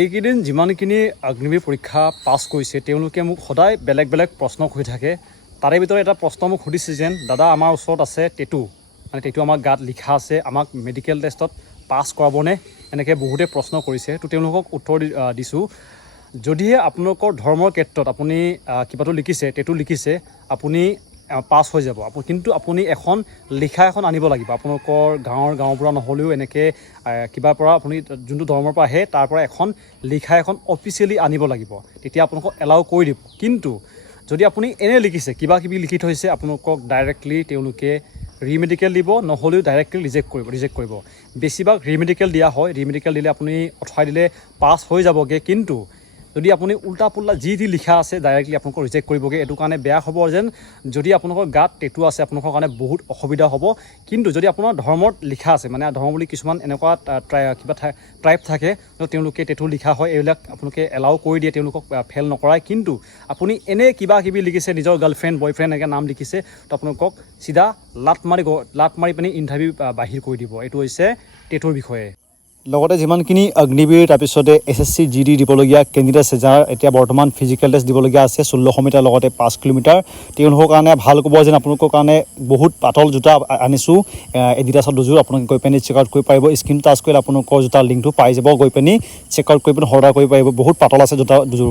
এইকেইদিন যিমানখিনি অগ্নিবীৰ পৰীক্ষা পাছ কৰিছে তেওঁলোকে মোক সদায় বেলেগ বেলেগ প্ৰশ্ন সুধি থাকে। তাৰে ভিতৰত এটা প্ৰশ্ন মোক সুধিছে যেন দাদা আমাৰ ওচৰত আছে টেটু, মানে টেটু আমাৰ গাত লিখা আছে, আমাক মেডিকেল টেষ্টত পাছ কৰাবনে, এনেকৈ বহুতে প্ৰশ্ন কৰিছে। তো তেওঁলোকক উত্তৰ দিছোঁ, যদিহে আপোনালোকৰ ধৰ্মৰ ক্ষেত্ৰত আপুনি কিবাটো লিখিছে, টেটু লিখিছে, আপুনি পাছ হৈ যাব। কিন্তু আপুনি এখন লিখা এখন আনিব লাগিব। আপোনালোকৰ গাঁৱৰ পৰা নহ'লেও এনেকৈ কিবাৰ পৰা আপুনি যোনটো ধৰ্মৰ পৰা আহে তাৰ পৰা এখন লিখা এখন অফিচিয়েলি আনিব লাগিব, তেতিয়া আপোনালোকক এলাউ কৰি দিব। কিন্তু যদি আপুনি এনেই লিখিছে, কিবা কিবি লিখি থৈছে, আপোনালোকক ডাইৰেক্টলি তেওঁলোকে ৰিমেডিকেল দিব, নহ'লেও ডাইৰেক্টলি ৰিজেক্ট কৰিব। বেছিভাগ ৰিমেডিকেল দিয়া হয়। ৰিমেডিকেল দিলে আপুনি অঁতৰাই দিলে পাছ হৈ যাবগৈ। কিন্তু যদি আপুনি উল্টা পুল্টা যি লিখা আছে ডাইৰেক্টলি আপোনালোকক ৰিজেক্ট কৰিবগৈ। এইটো কাৰণে বেয়া হ'ব যেন যদি আপোনালোকৰ গাত টেটু আছে আপোনালোকৰ কাৰণে বহুত অসুবিধা হ'ব। কিন্তু যদি আপোনাৰ ধৰ্মত লিখা আছে, মানে ধৰ্ম বুলি কিছুমান এনেকুৱা কিবা ট্ৰাইব থাকে, তেওঁলোকে টেটু লিখা হয়, এইবিলাক আপোনালোকে এলাউ কৰি দিয়ে, তেওঁলোকক ফেল নকৰায়। কিন্তু আপুনি এনেই কিবা কিবি লিখিছে, নিজৰ গাৰ্লফ্ৰেণ্ড বয়ফ্ৰেণ্ড এনেকৈ নাম লিখিছে, তো আপোনালোকক চিধা লাট মাৰি পিনি ইণ্টাৰভিউ বাহিৰ কৰি দিব। এইটো হৈছে টেটুৰ বিষয়ে। লগতে যিমানখিনি অগ্নিবীৰ তাৰপিছতে SSC GD দিবলগীয়া কেণ্ডিডেট আছে, যাৰ এতিয়া বৰ্তমান ফিজিকেল টেষ্ট দিবলগীয়া আছে 1600 মিটাৰ লগতে 5 কিলোমিটাৰ, তেওঁলোকৰ কাৰণে ভাল ক'ব যেন আপোনালোকৰ কাৰণে বহুত পাতল জোতা আনিছোঁ, এডিডাছৰ দুযোৰ। আপোনালোকে গৈ পিনি চেকআউট কৰিব পাৰিব। স্ক্ৰীন টাচ কৰিলে আপোনালোকৰ জোতাৰ লিংকটো পাই যাব, গৈ পিনি চেকআউট কৰি পিনি অৰ্ডাৰ কৰিব পাৰিব। বহুত পাতল আছে জোতা দুযোৰ।